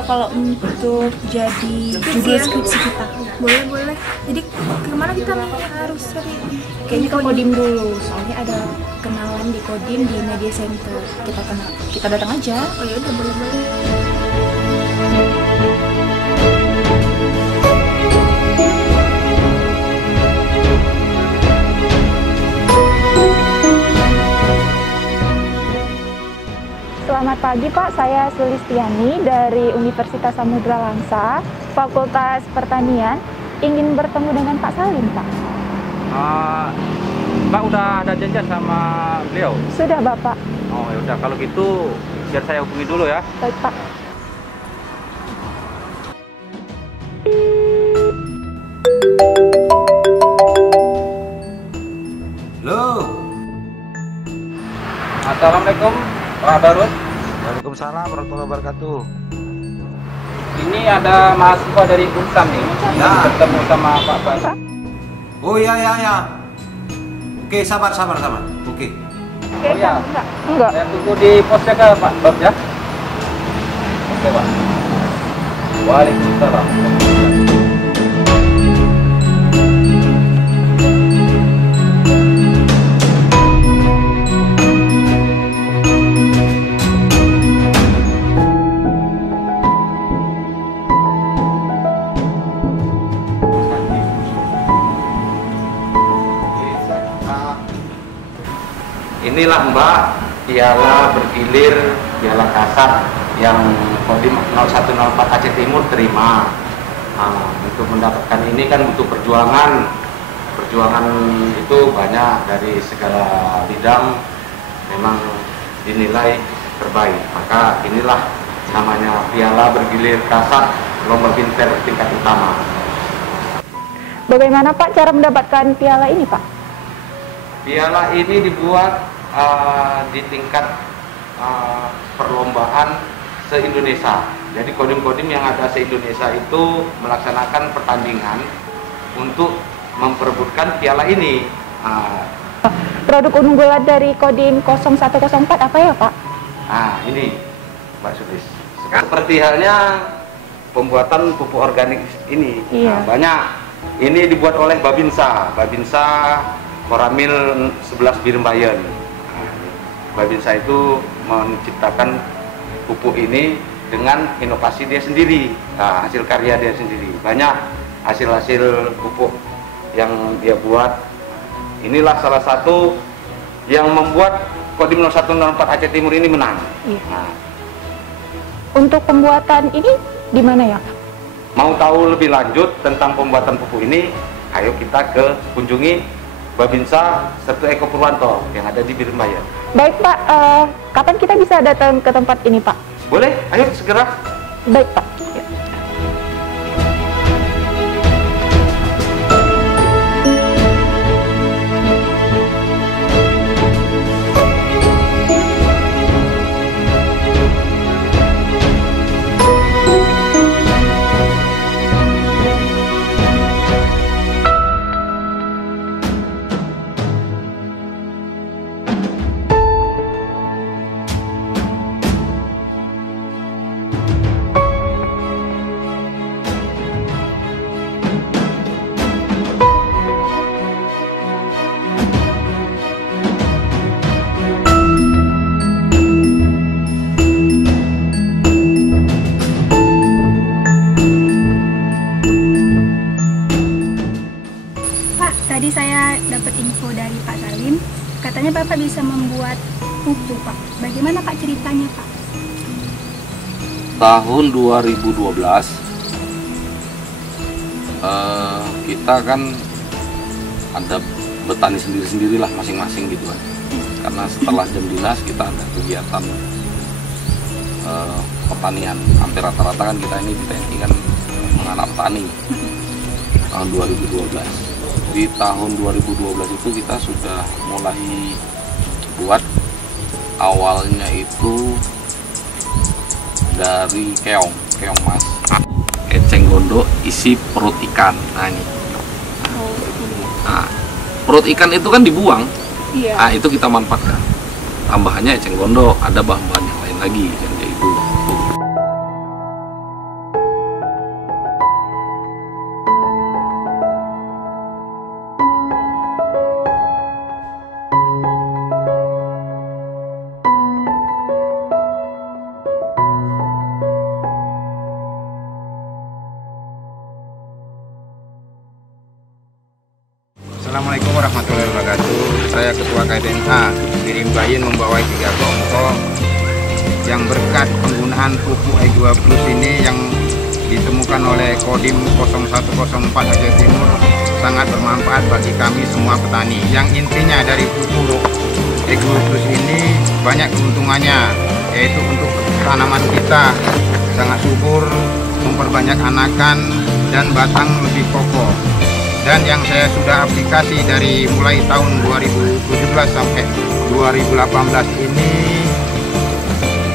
nggak kalau untuk jadi judul skripsi kita? Boleh. Jadi kemana kita nih harus cari? Kayaknya ke Kodim dulu, soalnya ada kenalan di Kodim di Media Center. Kita datang aja. Oh ya udah, boleh. Selamat pagi Pak, saya Sulistiani dari Universitas Samudra Langsa, Fakultas Pertanian. Ingin bertemu dengan Pak Salim, Pak. Mbak udah ada janjian sama beliau? Sudah, Bapak. Oh ya udah, kalau gitu biar saya hubungi dulu ya. Baik, Pak. Halo. Assalamualaikum Pak Darus. Waalaikumsalam warahmatullahi wabarakatuh. Ini ada mahasiswa dari Unsam nih. Ya. Ketemu sama Pak Bas. Oh ya. Oke, sabar. Oke. Oh ya. Enggak. Saya tunggu di posnya ke Pak Bas ya. Oke Pak. Waalaikumsalam. Inilah Mbak, piala bergilir, piala kasat yang Kodim 0104 Aceh Timur terima. Untuk mendapatkan ini kan butuh perjuangan. Perjuangan itu banyak dari segala bidang, memang dinilai terbaik. Maka inilah namanya piala bergilir kasat lomba pinter tingkat utama. Bagaimana Pak cara mendapatkan piala ini, Pak? Piala ini dibuat di tingkat perlombaan se-Indonesia. Jadi kodim-kodim yang ada se-Indonesia itu melaksanakan pertandingan untuk memperebutkan piala ini. Produk unggulan dari Kodim 0104 apa ya, Pak? Ini Mbak Sudis. Seperti halnya pembuatan pupuk organik ini. Iya. Banyak. Ini dibuat oleh Babinsa Koramil 11 Birembayan. Babinsa itu menciptakan pupuk ini dengan inovasi dia sendiri, hasil karya dia sendiri. Banyak hasil-hasil pupuk yang dia buat. Inilah salah satu yang membuat Kodim 0104 Aceh Timur ini menang. Iya. Untuk pembuatan ini di mana ya, Pak? Mau tahu lebih lanjut tentang pembuatan pupuk ini, ayo kita kunjungi Babinsa Sertu Eko Purwanto yang ada di Birembayan. Baik Pak, kapan kita bisa datang ke tempat ini Pak? Boleh, ayo segera. Baik Pak. Tadi saya dapat info dari Pak Salim, katanya Bapak bisa membuat pupuk, Pak. Bagaimana Pak ceritanya, Pak? Tahun 2012 kita kan ada bertani sendiri-sendirilah masing-masing gitu kan. Karena setelah jam dinas kita ada kegiatan pertanian. Hampir rata-rata kan kita ini di TNI kan menganak petani. Tahun 2012. Di tahun 2012 itu kita sudah mulai buat, awalnya itu dari keong mas, eceng gondok isi perut ikan. Nah ini, perut ikan itu kan dibuang, itu kita manfaatkan. Tambahannya eceng gondok, ada bahan-bahan yang lain lagi yang kayak itu. Assalamualaikum warahmatullahi wabarakatuh. Saya Ketua KDNA Birimbayin membawai 3 kelompok yang berkat penggunaan pupuk E2 Plus ini yang ditemukan oleh Kodim 0104 Aceh Timur sangat bermanfaat bagi kami semua petani. Yang intinya dari pupuk E2 Plus ini banyak keuntungannya, yaitu untuk tanaman kita sangat subur, memperbanyak anakan dan batang lebih kokoh. Dan yang saya sudah aplikasi dari mulai tahun 2017 sampai 2018 ini,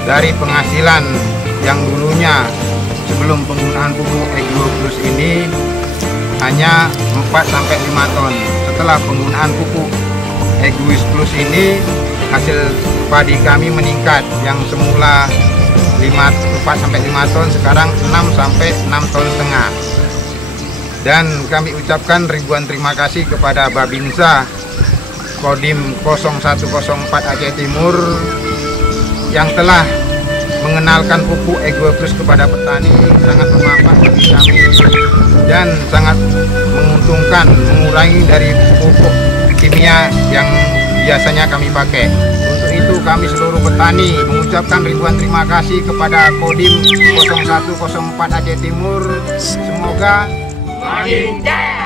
dari penghasilan yang dulunya sebelum penggunaan pupuk E2 Plus ini hanya 4-5 ton. Setelah penggunaan pupuk E2 Plus ini, hasil padi kami meningkat, yang semula 4-5 ton sekarang 6-6,5 ton. Dan kami ucapkan ribuan terima kasih kepada Babinsa Kodim 0104 Aceh Timur yang telah mengenalkan pupuk E2 Plus kepada petani. Sangat bermanfaat bagi kami dan sangat menguntungkan, mengurangi dari pupuk kimia yang biasanya kami pakai. Untuk itu kami seluruh petani mengucapkan ribuan terima kasih kepada Kodim 0104 Aceh Timur. Semoga makin jaya.